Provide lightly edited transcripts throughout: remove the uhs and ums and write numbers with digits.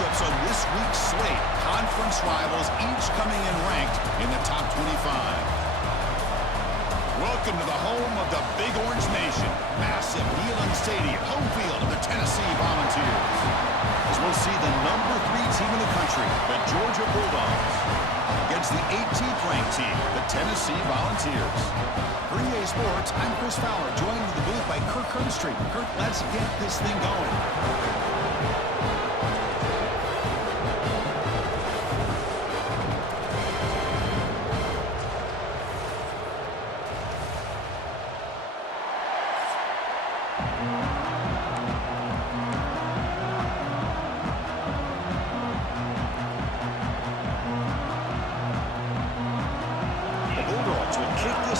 matchups on this week's slate. Conference rivals, each coming in ranked in the top 25. Welcome to the home of the Big Orange Nation. Massive Neyland Stadium, home field of the Tennessee Volunteers. As we'll see the #3 team in the country, the Georgia Bulldogs, against the 18th ranked team, the Tennessee Volunteers. For EA Sports, I'm Chris Fowler, joined in the booth by Kirk Herbstreit. Kirk, let's get this thing going.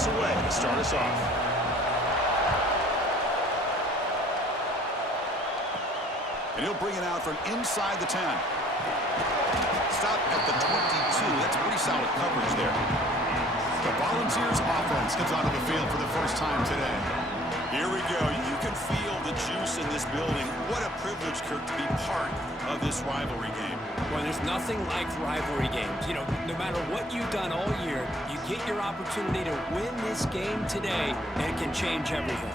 Away to start us off. And he'll bring it out from inside the 10. Stop at the 22. That's pretty solid coverage there. The Volunteers offense comes onto the field for the first time today. Here we go. You can feel the juice in this building. What a privilege, Kirk, to be part of this rivalry game. Well, there's nothing like rivalry games. You know, no matter what you've done all year, you get your opportunity to win this game today, and it can change everything.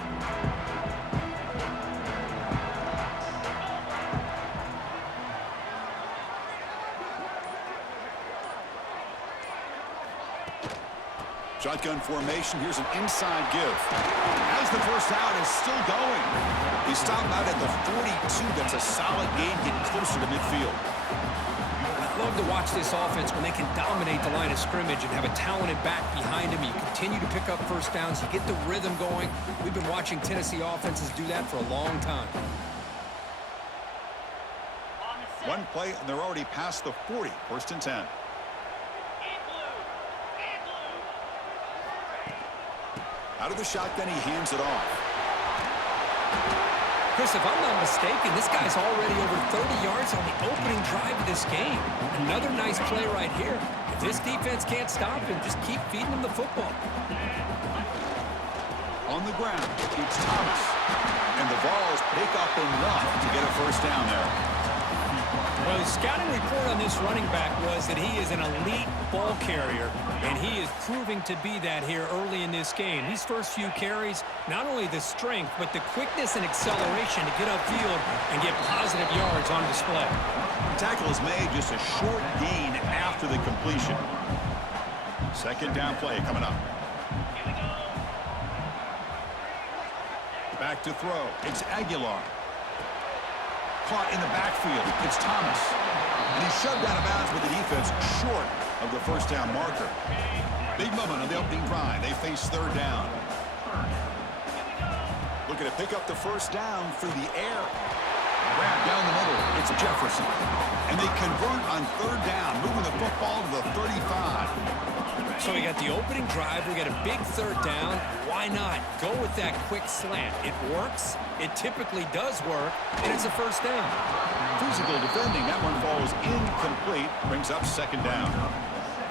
Shotgun formation. Here's an inside give. As the first out is still going. He stopped out at the 42. That's a solid gain, getting closer to midfield. I love to watch this offense when they can dominate the line of scrimmage and have a talented back behind him. You continue to pick up first downs. You get the rhythm going. We've been watching Tennessee offenses do that for a long time. One play, and they're already past the 40. First and 10. Out of the shotgun, he hands it off. Chris, if I'm not mistaken, this guy's already over 30 yards on the opening drive of this game. Another nice play right here. If this defense can't stop him, just keep feeding him the football. On the ground, it's Thomas. And the Vols pick up enough to get a first down there. Well, the scouting report on this running back was that he is an elite ball carrier, and he is proving to be that here early in this game. These first few carries, not only the strength, but the quickness and acceleration to get upfield and get positive yards on display. The tackle is made, just a short gain after the completion. Second down play coming up. Back to throw. It's Aguilar. Caught in the backfield. It's Thomas. And he's shoved out of bounds with the defense short of the first down marker. Big moment on the opening drive. They face third down. Looking to pick up the first down through the air. Grab down the middle. It's Jefferson. And they convert on third down, moving the football to the 35. So we got the opening drive. We got a big third down. Why not? Go with that quick slant. It works. It typically does work. And it's a first down. Physical defending. That one falls incomplete. Brings up second down.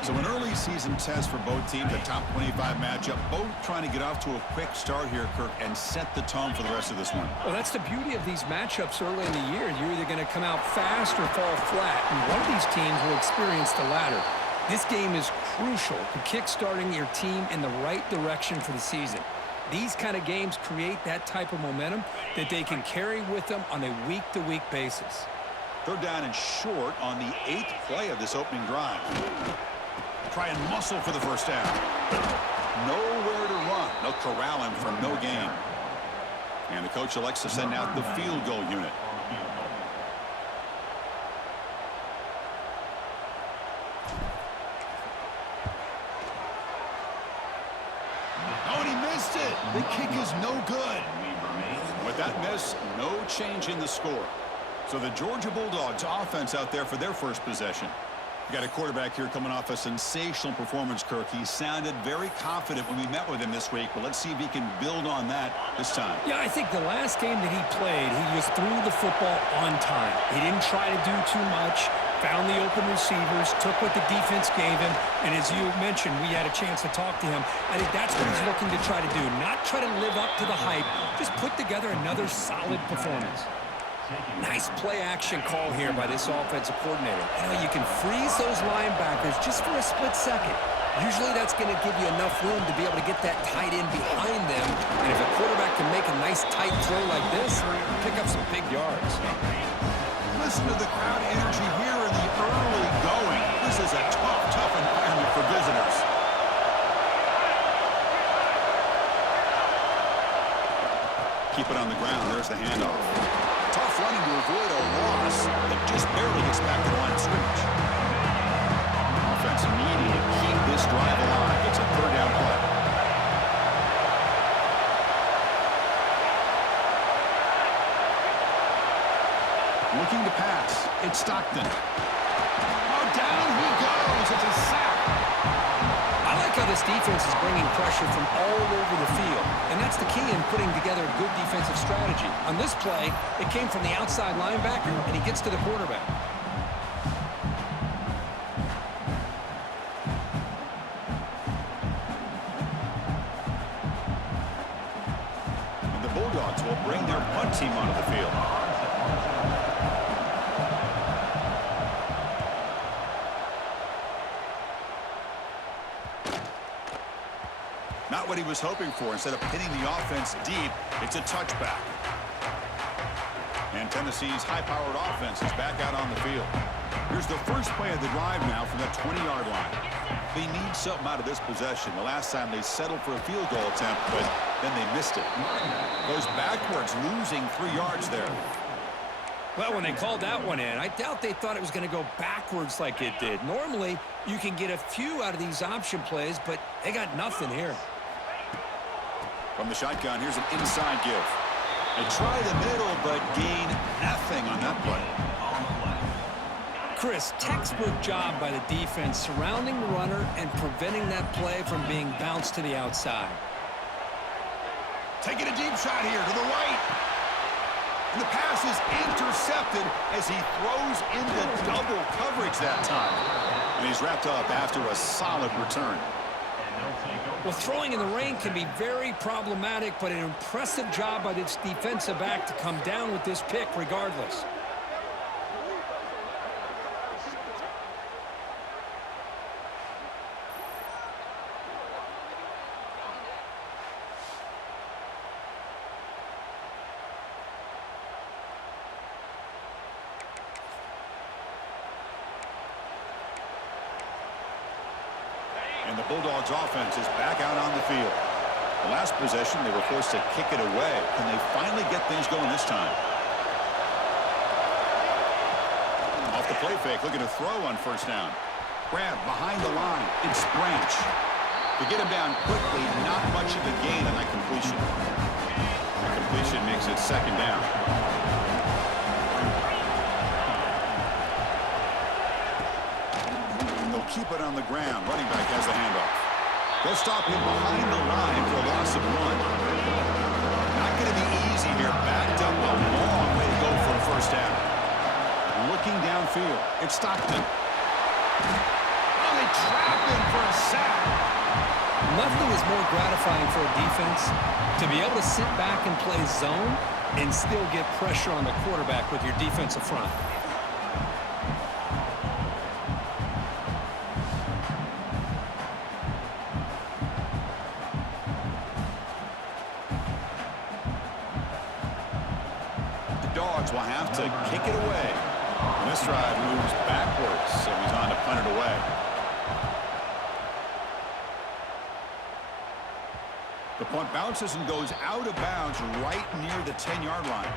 So an early season test for both teams, a top 25 matchup. Both trying to get off to a quick start here, Kirk, and set the tone for the rest of this one. Well, that's the beauty of these matchups early in the year. You're either going to come out fast or fall flat. And one of these teams will experience the latter. This game is crucial to kickstarting your team in the right direction for the season. These kind of games create that type of momentum that they can carry with them on a week-to-week basis. Third down and short on the 8th play of this opening drive. Try and muscle for the first down. Nowhere to run. They'll corral him for no gain. And the coach elects to send out the field goal unit. The kick is no good. With that miss, no change in the score. So the Georgia Bulldogs offense out there for their first possession. We got a quarterback here coming off a sensational performance, Kirk. He sounded very confident when we met with him this week, but let's see if he can build on that this time. Yeah, I think the last game that he played, he was through the football on time. He didn't try to do too much. Found the open receivers, took what the defense gave him, and as you mentioned, we had a chance to talk to him. I think that's what he's looking to try to do, not try to live up to the hype, just put together another solid performance. Nice play-action call here by this offensive coordinator. You know, you can freeze those linebackers just for a split second. Usually that's going to give you enough room to be able to get that tight end behind them. And if a quarterback can make a nice tight throw like this, pick up some big yards. Listen to the crowd energy here in the early going. This is a tough environment for visitors. Keep it on the ground. There's the handoff. Tough running to avoid a loss, but just barely gets back to the line of scrimmage. Offense needing to keep this drive alive. It's a third down play. Looking to pass. It's Stockton. Oh, down he goes. It's a sack. I like how this defense is bringing pressure from all over the field, and that's the key in putting together a good defensive strategy. On this play, it came from the outside linebacker, and he gets to the quarterback. And the Bulldogs will bring their punt team onto the field. Not what he was hoping for. Instead of pinning the offense deep, it's a touchback. And Tennessee's high-powered offense is back out on the field. Here's the first play of the drive now from the 20-yard line. They need something out of this possession. The last time they settled for a field goal attempt, but then they missed it. Goes backwards, losing 3 yards there. Well, when they called that one in, I doubt they thought it was going to go backwards like it did. Normally, you can get a few out of these option plays, but they got nothing here. From the shotgun, here's an inside give. They try the middle, but gain nothing on that play. Chris, textbook job by the defense surrounding the runner and preventing that play from being bounced to the outside. Taking a deep shot here to the right. And the pass is intercepted as he throws into double coverage that time. And he's wrapped up after a solid return. Well, throwing in the rain can be very problematic, but an impressive job by this defensive back to come down with this pick regardless. And the Bulldogs offense is back out on the field. The last possession, they were forced to kick it away. Can they finally get things going this time? Off the play fake, looking to throw on first down. Grab behind the line. It's Branch. To get him down quickly, not much of a gain on that completion. The completion makes it second down. Keep it on the ground. Running back has the handoff. They'll stop him behind the line for a loss of 1. Not going to be easy here. Backed up a long way to go for a first down. Looking downfield. It's Stockton. Oh, they trap him for a sack. Nothing is more gratifying for a defense to be able to sit back and play zone and still get pressure on the quarterback with your defensive front. Will have to kick it away. And this drive moves backwards, so he's on to punt it away. The punt bounces and goes out of bounds right near the 10-yard line.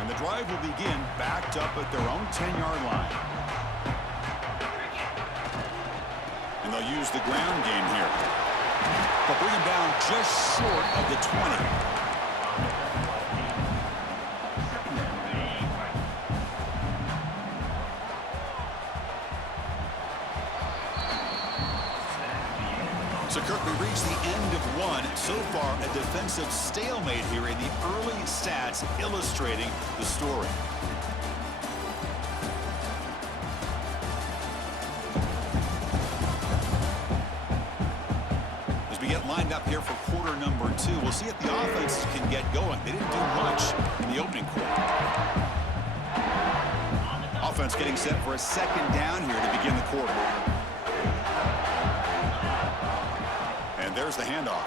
And the drive will begin backed up at their own 10-yard line. And they'll use the ground game here. They'll bring him down just short of the 20. So, Kirk, we reached the end of one. So far, a defensive stalemate here in the early stats illustrating the story. As we get get lined up here for quarter number 2. We'll see if the offense can get going. They didn't do much in the opening quarter. Offense getting set for a second down here to begin the quarter. And there's the handoff.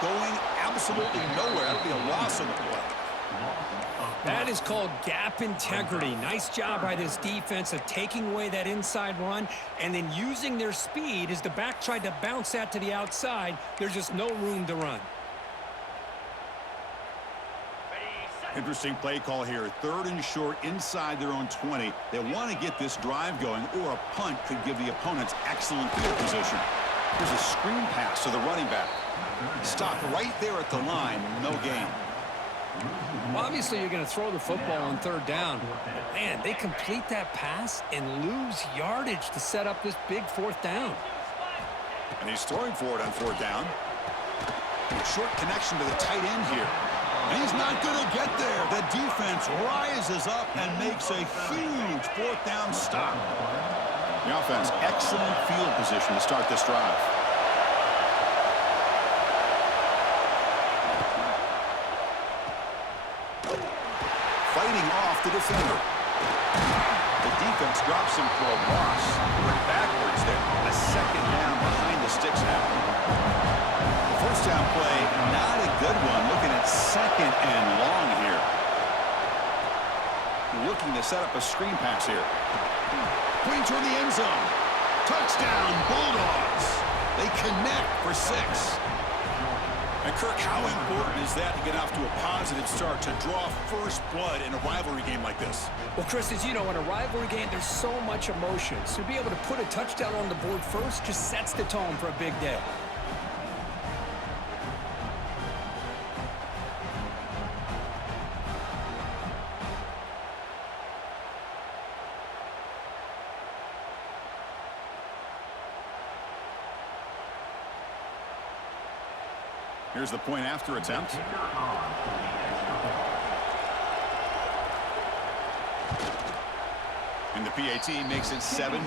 Going absolutely nowhere. That'll be a loss on the play. That is called gap integrity. Nice job by this defense of taking away that inside run and then using their speed as the back tried to bounce that to the outside. There's just no room to run. Interesting play call here. 3rd and short inside their own 20. They want to get this drive going, or a punt could give the opponents excellent field position. Here's a screen pass to the running back. Stopped right there at the line. No gain. Well, obviously, you're going to throw the football on 3rd down. But, man, they complete that pass and lose yardage to set up this big 4th down. And he's throwing for it on 4th down. A short connection to the tight end here. And he's not going to get there. The defense rises up and makes a huge 4th down stop. The offense, excellent field position to start this drive. Fighting off the defender. The defense drops him for a loss. Went backwards there. A second down behind the sticks now. The 1st down play, not a good one. Looking at 2nd and long here. Looking to set up a screen pass here. Pointing toward the end zone. Touchdown, Bulldogs. They connect for 6. And Kirk, how important is that to get off to a positive start, to draw first blood in a rivalry game like this? Well, Chris, as you know, in a rivalry game, there's so much emotion. So to be able to put a touchdown on the board first just sets the tone for a big day. Here's the point after attempt. And the PAT makes it 7-0.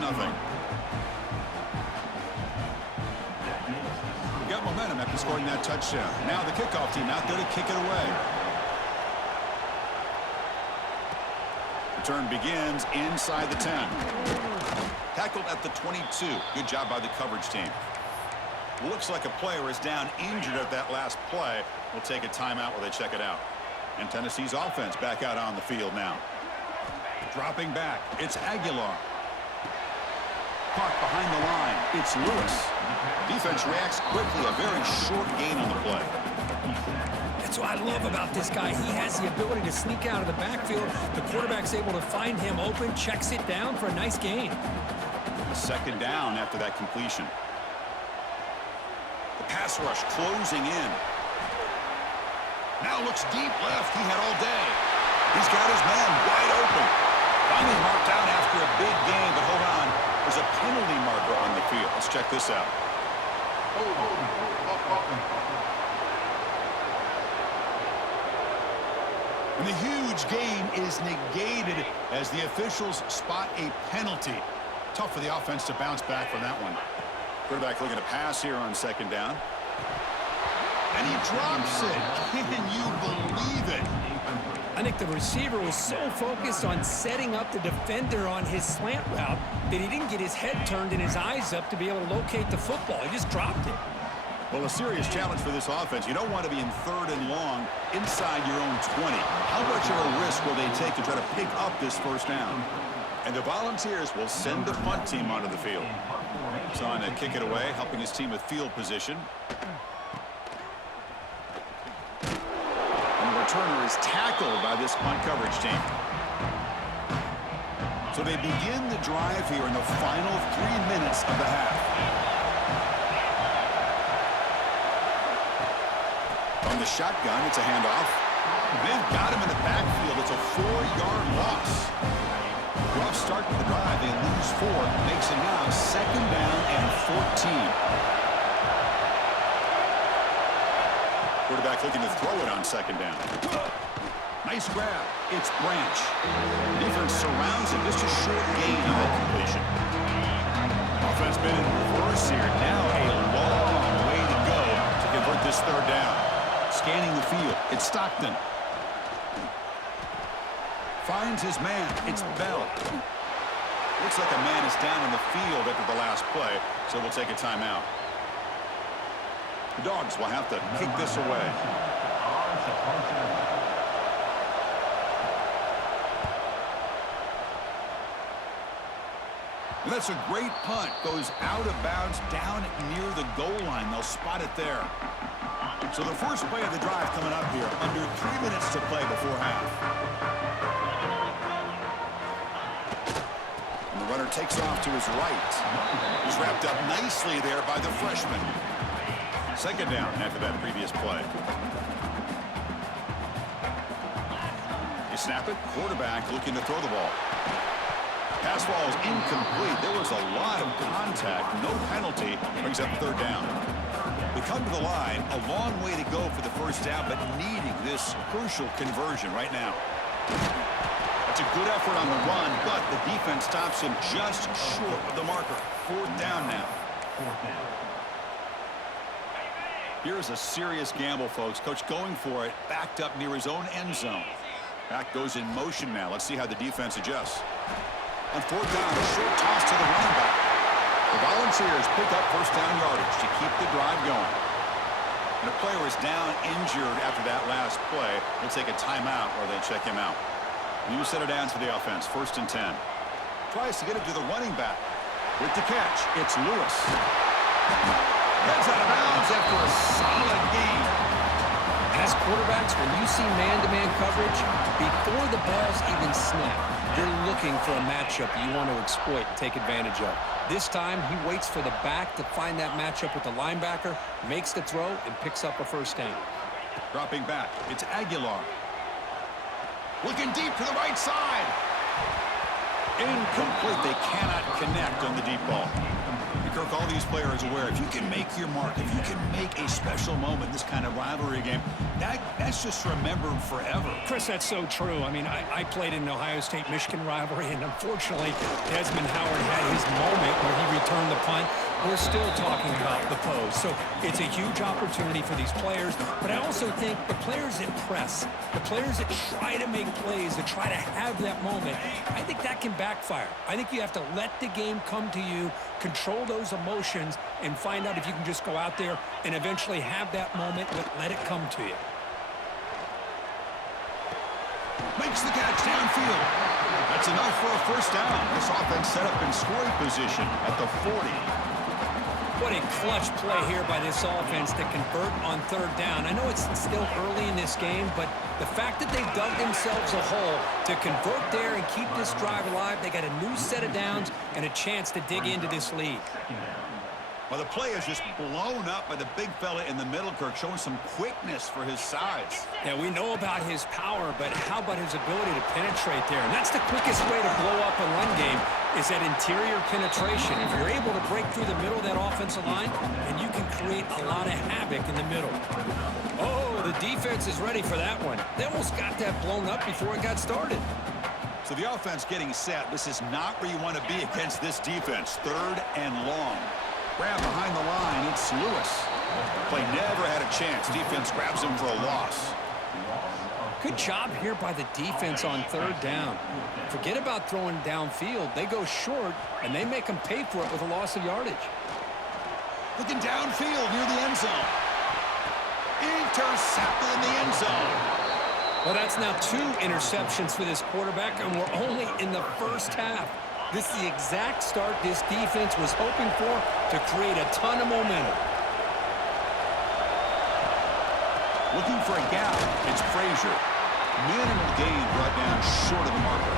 We got momentum after scoring that touchdown. Now the kickoff team out there to kick it away. Return begins inside the 10. Tackled at the 22. Good job by the coverage team. Looks like a player is down injured at that last play. We'll take a timeout while they check it out. And Tennessee's offense back out on the field now. Dropping back, it's Aguilar. Caught behind the line, it's Lewis. Defense reacts quickly, a very short gain on the play. That's what I love about this guy. He has the ability to sneak out of the backfield. The quarterback's able to find him open, checks it down for a nice gain. A 2nd down after that completion. The pass rush closing in. Now looks deep left. He had all day. He's got his man wide open. Finally marked out after a big gain, but hold on. There's a penalty marker on the field. Let's check this out. And the huge gain is negated as the officials spot a penalty. Tough for the offense to bounce back from that one. Quarterback looking to pass here on 2nd down. And he drops it. Can you believe it? I think the receiver was so focused on setting up the defender on his slant route that he didn't get his head turned and his eyes up to be able to locate the football. He just dropped it. Well, a serious challenge for this offense. You don't want to be in 3rd and long inside your own 20. How much of a risk will they take to try to pick up this 1st down? And the Volunteers will send the punt team onto the field. He's on to kick it away, helping his team with field position. And the returner is tackled by this punt coverage team. So they begin the drive here in the final 3 minutes of the half. On the shotgun, it's a handoff. They've got him in the backfield. It's a 4-yard loss. Rough start to the drive. They lose 4. Makes it now 2nd down and 14. Quarterback looking to throw it on 2nd down. Nice grab. It's Branch. Defense surrounds him. Just a short gain on that completion. Offense been in reverse here. Now a long way to downfield. It's Stockton. Finds his man. It's Bell. Looks like a man is down in the field after the last play, so we'll take a timeout. The Dogs will have to kick this away. And that's a great punt. Goes out of bounds down near the goal line. They'll spot it there. So the first play of the drive coming up here. Under 3 minutes to play before half. And the runner takes off to his right. He's wrapped up nicely there by the freshman. Second down after that previous play. You snap it. Quarterback looking to throw the ball. Pass ball is incomplete. There was a lot of contact. No penalty. Brings up third down. We come to the line. A long way to go for the first down, but needing this crucial conversion right now. That's a good effort on the run, but the defense stops him just short of the marker. Fourth down now. Here's a serious gamble, folks. Coach going for it, backed up near his own end zone. Back goes in motion now. Let's see how the defense adjusts. On fourth down, a short toss to the running back. The Volunteers pick up first down yardage to keep the drive going. And a player is down injured after that last play. We'll take a timeout while they check him out. New set of downs for the offense, 1st and 10. Tries to get it to the running back. With the catch, it's Lewis. Heads out of bounds after a solid game. As quarterbacks, when you see man-to-man coverage, before the balls even snap, you're looking for a matchup you want to exploit and take advantage of. This time, he waits for the back to find that matchup with the linebacker, makes the throw, and picks up a first down. Dropping back, it's Aguilar. Looking deep to the right side. Incomplete. They cannot connect on the deep ball. Kirk, all these players aware, if you can make your mark, if you can make a special moment in this kind of rivalry game, that's just remembered forever. Chris, that's so true. I mean, I played in an Ohio State-Michigan rivalry, and unfortunately, Desmond Howard had his moment where he returned the punt. We're still talking about the pose. So it's a huge opportunity for these players, but I also think the players that press, the players that try to make plays, that try to have that moment, I think that can backfire. I think you have to let the game come to you, control those emotions, and find out if you can just go out there and eventually have that moment, but let it come to you. Makes the catch downfield. That's enough for a first down. This offense set up in scoring position at the 40. What a clutch play here by this offense to convert on third down. I know it's still early in this game, but the fact that they've dug themselves a hole to convert there and keep this drive alive, they got a new set of downs and a chance to dig into this lead. Well, the play is just blown up by the big fella in the middle, Kirk, showing some quickness for his size. Yeah, we know about his power, but how about his ability to penetrate there? And that's the quickest way to blow up a run game, is that interior penetration. If you're able to break through the middle of that offensive line, and you can create a lot of havoc in the middle. Oh, the defense is ready for that one. They almost got that blown up before it got started. So the offense getting set. This is not where you want to be against this defense. Third and long. Grab behind the line, it's Lewis. Play never had a chance. Defense grabs him for a loss. Good job here by the defense on third down. Forget about throwing downfield. They go short, and they make them pay for it with a loss of yardage. Looking downfield near the end zone. Intercepted in the end zone. Well, that's now 2 interceptions for this quarterback, and we're only in the first half. This is the exact start this defense was hoping for to create a ton of momentum. Looking for a gap. It's Frazier. Minimal gain brought down short of the marker.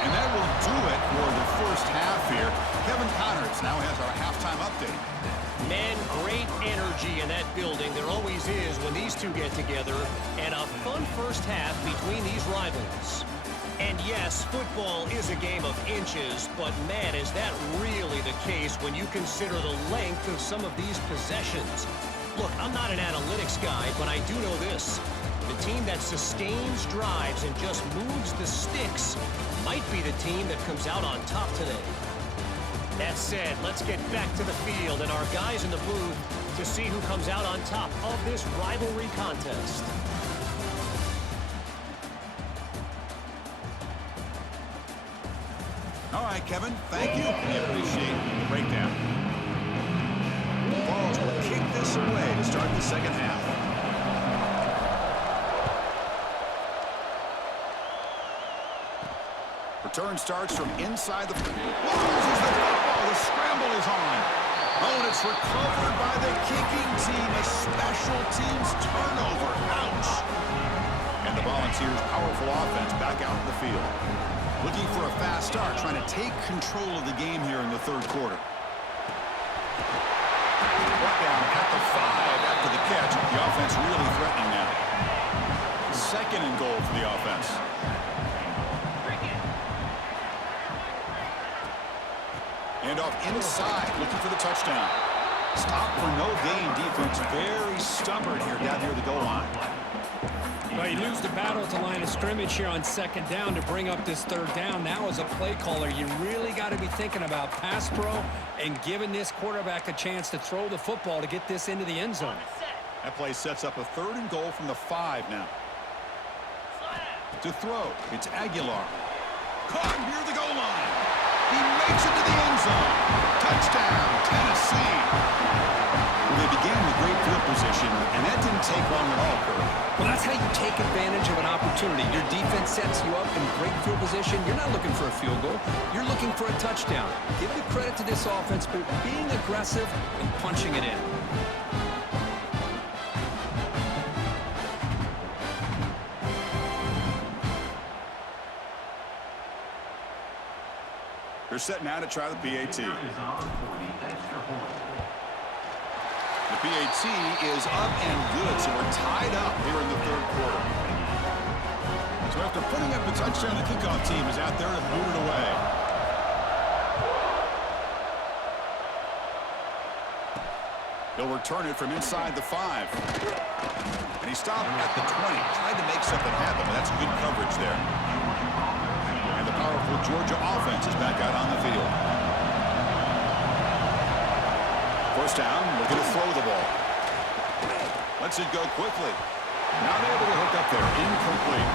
And that will do it for the first half here. Kevin Connors now has our halftime update. Man, great energy in that building. There always is when these two get together. And a fun first half between these rivals. And yes, football is a game of inches, but man, is that really the case when you consider the length of some of these possessions. Look, I'm not an analytics guy, but I do know this. The team that sustains drives and just moves the sticks might be the team that comes out on top today. That said, let's get back to the field and our guys in the booth to see who comes out on top of this rivalry contest. All right, Kevin, thank you. We appreciate the breakdown. The Balls will kick this away to start the second half. Return starts from inside the... The scramble is on. Oh, and it's recovered by the kicking team. A special teams turnover. Ouch. And the Volunteers' powerful offense back out in the field. Looking for a fast start, trying to take control of the game here in the third quarter. Brought down at the 5 after the catch. The offense really threatening now. Second and goal for the offense. And off inside, looking for the touchdown. Stop for no gain defense. Very stubborn here down near the goal line. Well, you lose the battle at the line of scrimmage here on second down to bring up this third down. Now, as a play caller, you really got to be thinking about pass pro and giving this quarterback a chance to throw the football to get this into the end zone. That play sets up a third and goal from the 5 now. To throw, it's Aguilar. Caught near the goal line. He makes it to the end zone. Touchdown, Tennessee. Well, they began with great field position, and that didn't take long at all, Kurt. Well, that's how you take advantage of an opportunity. Your defense sets you up in great field position. You're not looking for a field goal. You're looking for a touchdown. Give the credit to this offense for being aggressive and punching it in. They're set now to try the PAT. The PAT is up and good, so we're tied up here in the third quarter. So after putting up the touchdown, the kickoff team is out there to boot it away. He'll return it from inside the 5. And he stopped at the 20. Tried to make something happen, but that's good coverage there. And the powerful Georgia offense is back out on the field. First down, looking to throw the ball. Lets it go quickly. Not able to hook up there. Incomplete.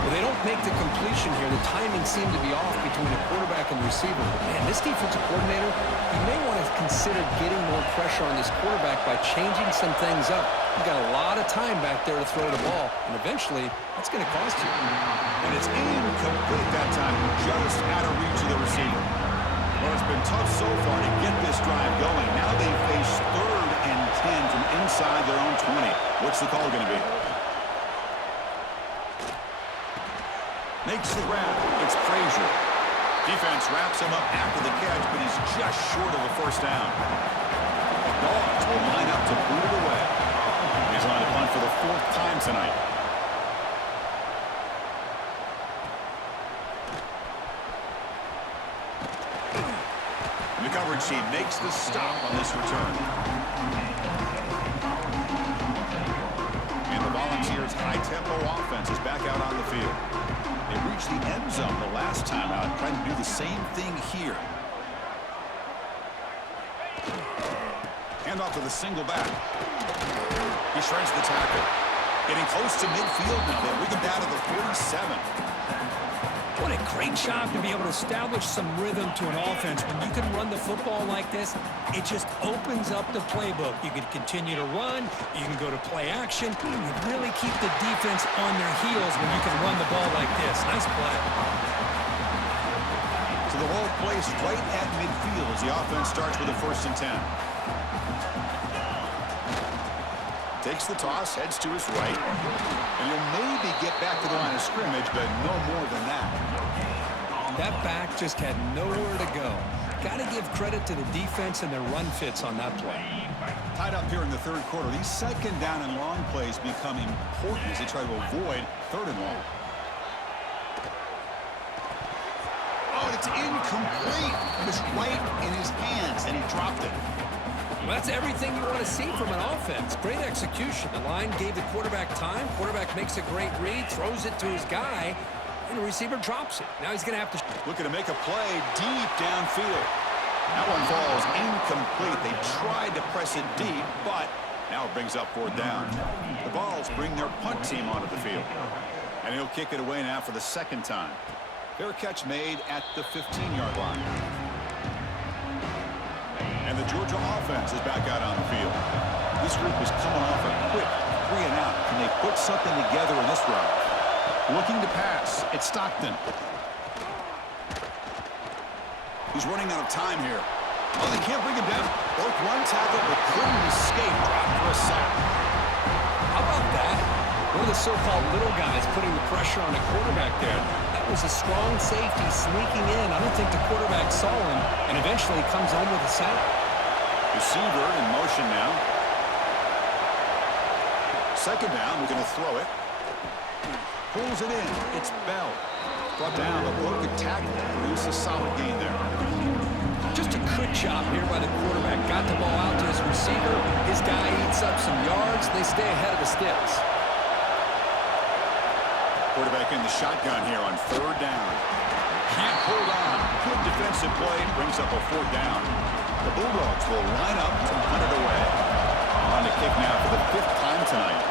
Well, they don't make the completion here. The timing seemed to be off between the quarterback and the receiver. Man, this defensive coordinator, he may want to consider getting more pressure on this quarterback by changing some things up. You've got a lot of time back there to throw the ball, and eventually, that's going to cost you. And it's incomplete that time, just out of reach of the receiver. Well, it's been tough so far to get this drive going. Now they face 3rd and 10 from inside their own 20. What's the call going to be? Makes the grab. It's Frazier. Defense wraps him up after the catch, but he's just short of a first down. The Dogs will line up to boot it away. He's on a punt for the 4th time tonight. And the coverage team makes the stop on this return. And the Volunteers' high-tempo offense is back out on the field. They reached the end zone the last time out, trying to do the same thing here. Hand off to the single back. He shreds the tackle. Getting close to midfield now. They rig him down to the 47. What a great job to be able to establish some rhythm to an offense. When you can run the football like this, it just opens up the playbook. You can continue to run. You can go to play action. You really keep the defense on their heels when you can run the ball like this. Nice play. So the ball placed right at midfield as the offense starts with a 1st and 10. Takes the toss, heads to his right. And he'll maybe get back to the line of scrimmage, but no more than that. That back just had nowhere to go. Got to give credit to the defense and their run fits on that play. Tied up here in the third quarter. These second down and long plays become important as they try to avoid 3rd and long. Oh, it's incomplete. It was right in his hands, and he dropped it. Well, that's everything you want to see from an offense. Great execution. The line gave the quarterback time. Quarterback makes a great read, throws it to his guy, and the receiver drops it. Now he's going to have to... Looking to make a play deep downfield. That one falls incomplete. They tried to press it deep, but now it brings up 4th down. The Vols bring their punt team onto the field. And he'll kick it away now for the 2nd time. Fair catch made at the 15-yard line. And the Georgia offense is back out on the field. This group is coming off a quick 3-and-out. Can they put something together in this drive? Looking to pass. It's Stockton. He's running out of time here. Oh, they can't bring him down. Broke one tackle, but couldn't escape. Dropped for a sack. How about that? One of the so-called little guys putting the pressure on the quarterback there. That was a strong safety sneaking in. I don't think the quarterback saw him, and eventually comes home with a sack. Receiver in motion now. 2nd down, we're going to throw it. Pulls it in. It's Bell. Brought down, but broken tackle. Produce a solid gain there. Just a good job here by the quarterback. Got the ball out to his receiver. His guy eats up some yards. They stay ahead of the sticks. Quarterback in the shotgun here on 3rd down. Can't hold on. Good defensive play. Brings up a 4th down. The Bulldogs will line up to punt it away. On the kick now for the 5th time tonight.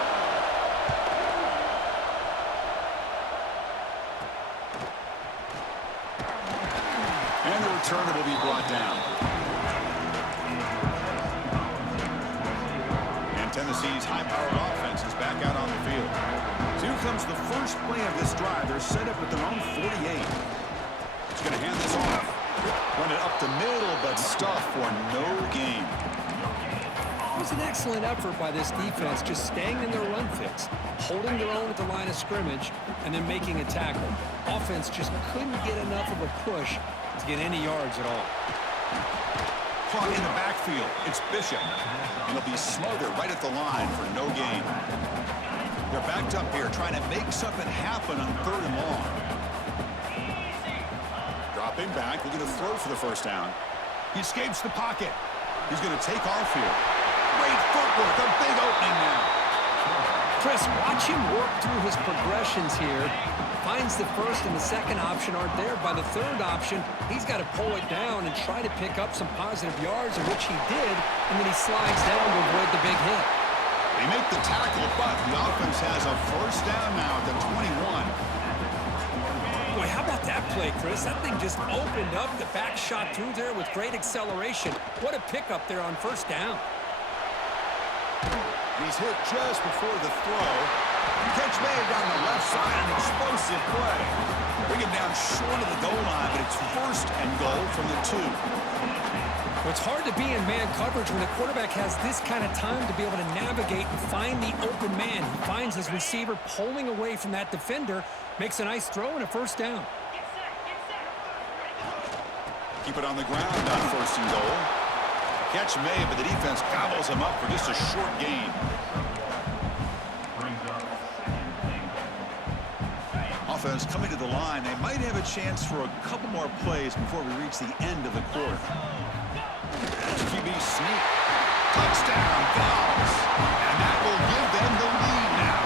And the returner will be brought down. And Tennessee's high-powered offense is back out on the field. So here comes the first play of this drive. They're set up at their own 48. He's going to hand this off. Run it up the middle, but stuff for no gain. It was an excellent effort by this defense, just staying in their run fix, holding their own at the line of scrimmage, and then making a tackle. Offense just couldn't get enough of a push to get any yards at all. Caught in the backfield. It's Bishop. And he'll be smothered right at the line for no gain. They're backed up here trying to make something happen on 3rd and long. Dropping back. We're going to throw for the 1st down. He escapes the pocket. He's going to take off here. Great footwork. A big opening now. Chris, watch him work through his progressions here. Finds the 1st and the 2nd option aren't there. By the 3rd option, he's got to pull it down and try to pick up some positive yards, of which he did, and then he slides down to avoid the big hit. They make the tackle, but the offense has a 1st down now at the 21. Boy, how about that play, Chris? That thing just opened up. The back shot through there with great acceleration. What a pickup there on 1st down. He's hit just before the throw. Catch made down the left side. An explosive play. Bring it down short of the goal line, but it's 1st and goal from the 2. Well, it's hard to be in man coverage when the quarterback has this kind of time to be able to navigate and find the open man. He finds his receiver pulling away from that defender, makes a nice throw and a 1st down. Keep it on the ground on 1st and goal. Catch made, but the defense gobbles him up for just a short gain. Offense coming to the line. They might have a chance for a couple more plays before we reach the end of the quarter. QB sneak. Touchdown, Vols. And that will give them the lead now.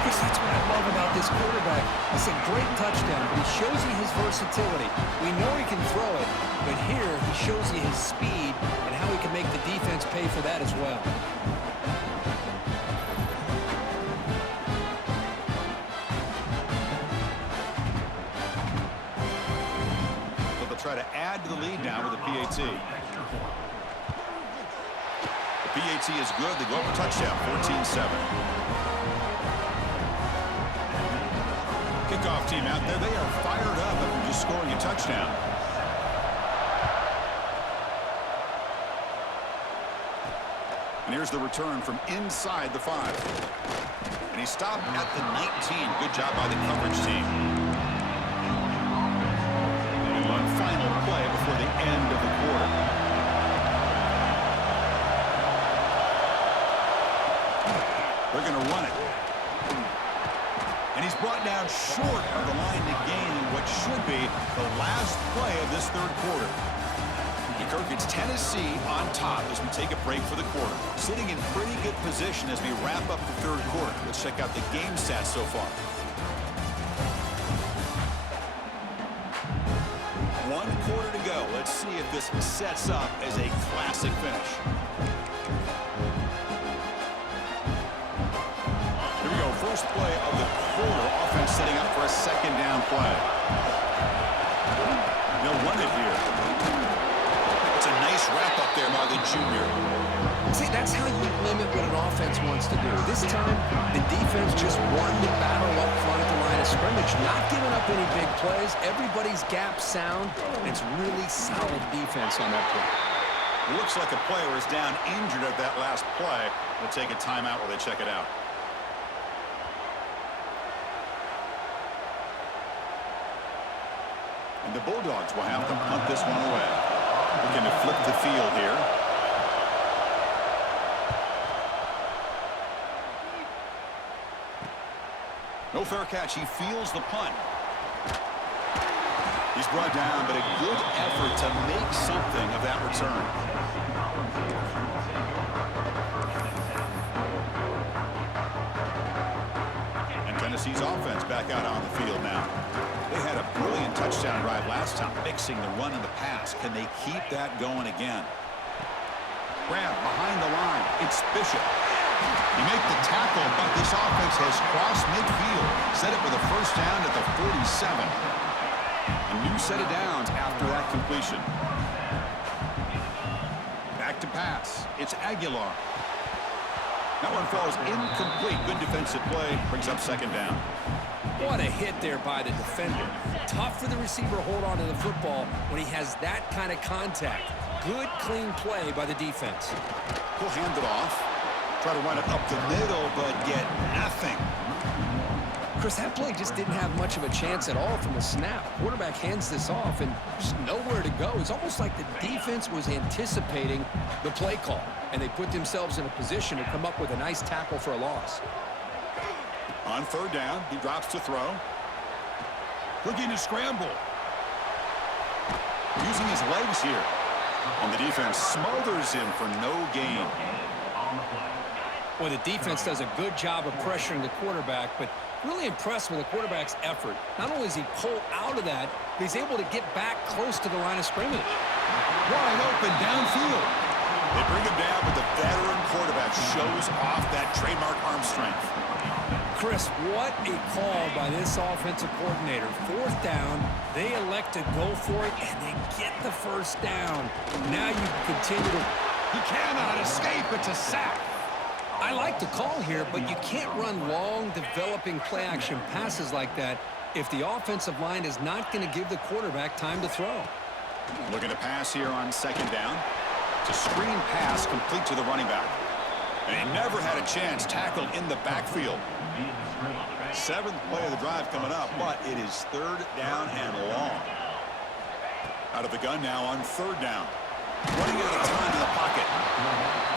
Chris, that's what I love about this quarterback. It's a great touchdown, but he shows you his versatility. We know he can throw it, but here he shows you his speed and how he can make the defense pay for that as well. So they'll try to add to the lead now with a PAT. The PAT is good. They go up for touchdown, 14-7. Kickoff team out there. They are fired up after just scoring a touchdown. And here's the return from inside the 5. And he stopped at the 19. Good job by the coverage team. And one final play before the end of the quarter. They're going to run it. And he's brought down short of the line to gain in what should be the last play of this 3rd quarter. Kirk, it's Tennessee on top as we take a break for the quarter. Sitting in pretty good position as we wrap up the 3rd quarter. Let's check out the game stats so far. 1 quarter to go. Let's see see if this sets up as a classic finish. Here we go. First play of the quarter. Offense setting up for a second down play. They'll run it here. It's a nice wrap up there by the junior. See, that's how you limit what an offense wants to do. This time, the defense just won the battle up front at the line of scrimmage, not giving up any big plays. Everybody's gap sound, and it's really solid defense on that play. Looks like a player is down injured at that last play. They'll take a timeout while they check it out. And the Bulldogs will have to punt this one away. Looking to flip the field here. No fair catch. He feels the punt. He's brought down, but a good effort to make something of that return. And Tennessee's offense back out on the field now. They had a brilliant touchdown drive last time, mixing the run and the pass. Can they keep that going again? Grab behind the line. It's Bishop. He made the tackle, but this offense has crossed midfield. Set it with a first down at the 47. A new set of downs after that completion. Back to pass. It's Aguilar. That one falls incomplete. Good defensive play. Brings up second down. What a hit there by the defender. Tough for the receiver to hold on to the football when he has that kind of contact. Good, clean play by the defense. He'll hand it off. Try to run it up the middle, but get nothing. Chris, that play just didn't have much of a chance at all from the snap. Quarterback hands this off, and there's nowhere to go. It's almost like the defense was anticipating the play call, and they put themselves in a position to come up with a nice tackle for a loss. On third down, he drops to throw. Looking to scramble. Using his legs here. And the defense smothers him for no gain. Well, the defense does a good job of pressuring the quarterback, but really impressed with the quarterback's effort. Not only does he pull out of that, but he's able to get back close to the line of scrimmage. Wide open downfield. They bring him down, but the veteran quarterback shows off that trademark arm strength. Chris, what a call by this offensive coordinator. Fourth down, they elect to go for it, and they get the first down. Now you continue to... He cannot escape. It's a sack. I like the call here, but you can't run long, developing play-action passes like that if the offensive line is not going to give the quarterback time to throw. Looking to pass here on second down. It's a screen pass complete to the running back. And he never had a chance tackled in the backfield. Seventh play of the drive coming up, but it is third down and long. Out of the gun now on third down. Running out of time in the pocket.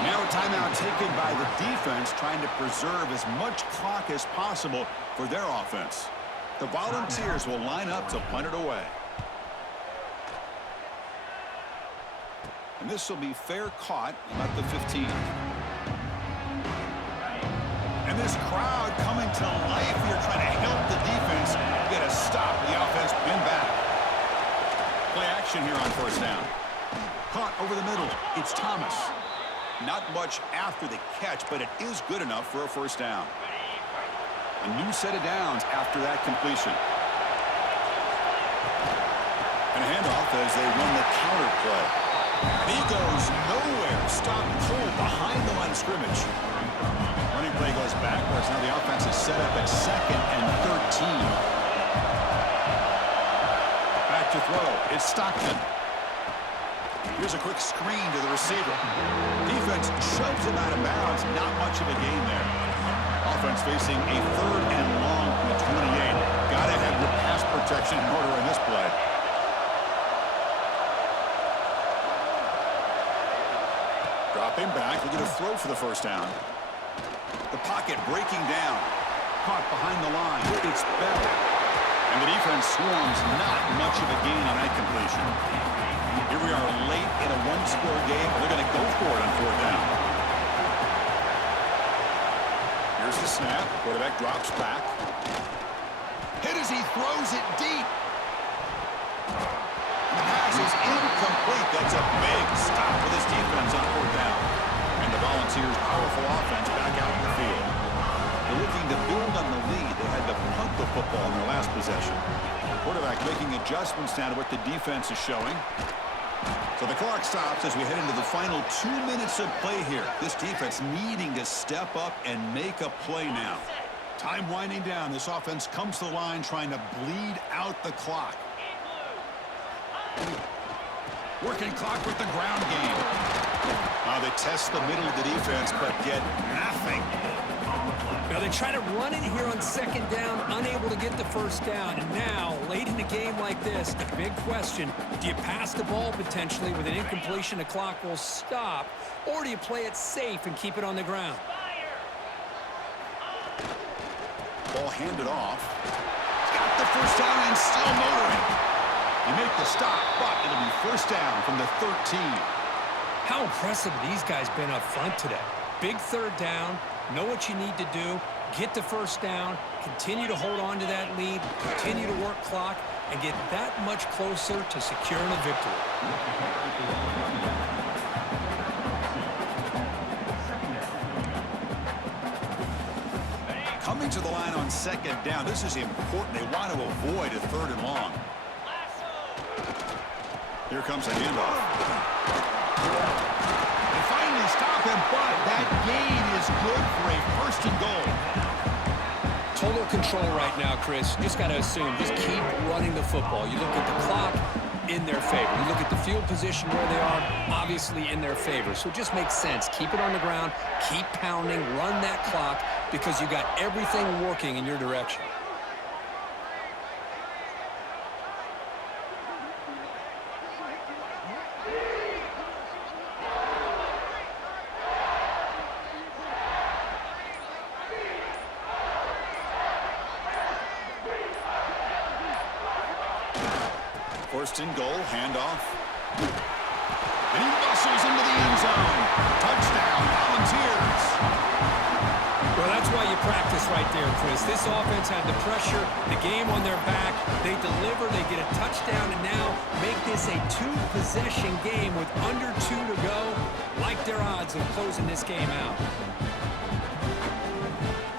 Now a timeout taken by the defense, trying to preserve as much clock as possible for their offense. The Volunteers will line up to punt it away. And this will be fair caught about the 15. And this crowd coming to life here, trying to help the defense get a stop. The offense pinned back. Play action here on first down. Caught over the middle. It's Thomas. Not much after the catch, but it is good enough for a first down. A new set of downs after that completion. And a handoff as they run the counter play. And he goes nowhere. Stopped cold behind the line of scrimmage. Running play goes backwards. Now the offense is set up at second and 13. Back to throw. It's Stockton. Here's a quick screen to the receiver. Defense shoves him out of bounds. Not much of a gain there. Offense facing a third and long from the 28. Got to have your pass protection in order in this play. Dropping back. We're going to throw for the first down. The pocket breaking down. Caught behind the line. It's Bell. And the defense swarms. Not much of a gain on that completion. Here we are late in a one-score game. They're going to go for it on fourth down. Here's the snap. Quarterback drops back. Hit as he throws it deep. The pass pass is incomplete. That's a big stop for this defense on 4th down. And the Volunteers' powerful offense back out in the field. They're looking to build on the lead. They had to punt the football in their last possession. The quarterback making adjustments now to what the defense is showing. So the clock stops as we head into the final 2 minutes of play here. This defense needing to step up and make a play now. Time winding down. This offense comes to the line trying to bleed out the clock. Working clock with the ground game. They test the middle of the defense, but get nothing. Now they try to run it here on 2nd down, unable to get the 1st down. And now, late in a game like this, the big question, do you pass the ball potentially with an incompletion, the clock will stop, or do you play it safe and keep it on the ground? Ball handed off. Got the 1st down and still motoring. You make the stop, but it'll be 1st down from the 13. How impressive have these guys been up front today? Big 3rd down, know what you need to do, get the 1st down, continue to hold on to that lead, continue to work clock, and get that much closer to securing a victory. Coming to the line on 2nd down. This is important. They want to avoid a 3rd and long. Here comes a handoff. They finally stop him, but that gain is good for a 1st and goal. Total control right now, Chris. You just got to assume, just keep running the football. You look at the clock, in their favor. You look at the field position where they are, obviously in their favor. So it just makes sense. Keep it on the ground, keep pounding, run that clock, because you got everything working in your direction. First and goal, handoff. And he muscles into the end zone. Touchdown, Volunteers. Well, that's why you practice right there, Chris. This offense had the pressure, the game on their back. They deliver, they get a touchdown, and now make this a 2-possession game with under 2 to go. Like their odds of closing this game out.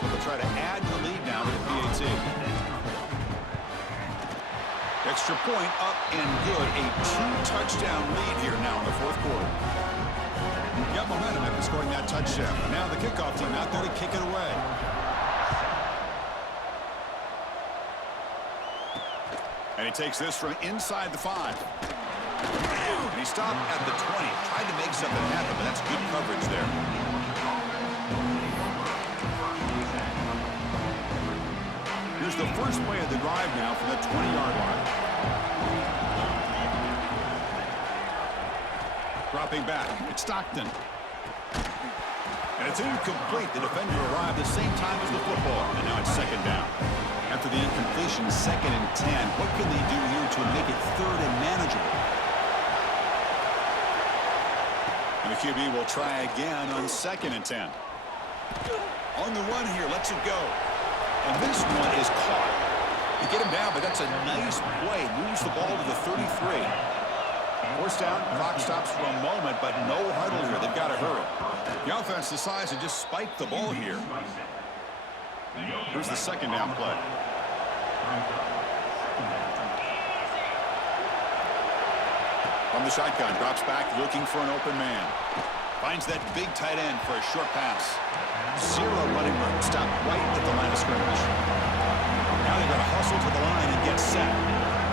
So they'll try to add the lead now to the PAT. Extra point up and good. A 2-touchdown lead here now in the 4th quarter. Got momentum after scoring that touchdown. Now the kickoff team out there to kick it away. And he takes this from inside the 5. And he stopped at the 20. Tried to make something happen, but that's good coverage there. Here's the first play of the drive now from the 20-yard line. Dropping back, it's Stockton. And it's incomplete. The defender arrived the same time as the football. And now it's 2nd down. After the incompletion, 2nd and 10. What can they do here to make it 3rd and manageable? And the QB will try again on 2nd and 10. On the run here, lets it go. And this one is caught. You get him down, but that's a nice play. Moves the ball to the 33. 4th down, clock stops for a moment, but no huddle here. They've got to hurry. The offense decides to just spike the ball here. Here's the 2nd down play. From the shotgun, drops back, looking for an open man. Finds that big tight end for a short pass. 0 running room. Stop right at the line of scrimmage. Now they've got to hustle to the line and get set.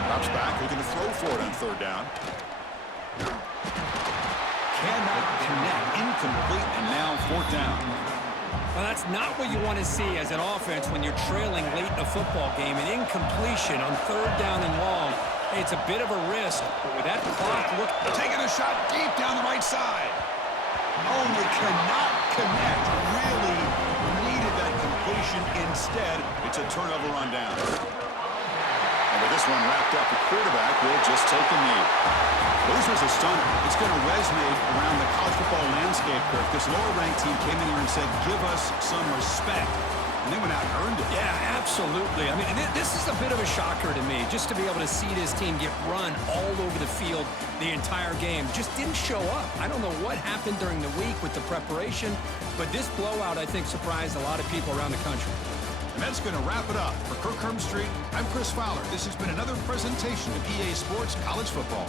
Drops back, looking to throw for it on 3rd down. Cannot connect. Incomplete, and now 4th down. Well, that's not what you want to see as an offense when you're trailing late in a football game. An incompletion on 3rd down and long. It's a bit of a risk, but with that clock, look. Taking a shot deep down the right side. Oh, they cannot connect. Really needed that completion. Instead, it's a turnover on down. And with this one wrapped up, the quarterback will just take a knee. Well, this was a stunner. It's going to resonate around the college football landscape, Kirk. This lower-ranked team came in here and said, give us some respect. and they went out and earned it. Yeah, absolutely. I mean, this is a bit of a shocker to me, just to be able to see this team get run all over the field the entire game. Just didn't show up. I don't know what happened during the week with the preparation, but this blowout, I think, surprised a lot of people around the country. And that's going to wrap it up. For Kirk Street, I'm Chris Fowler. This has been another presentation of EA Sports College Football.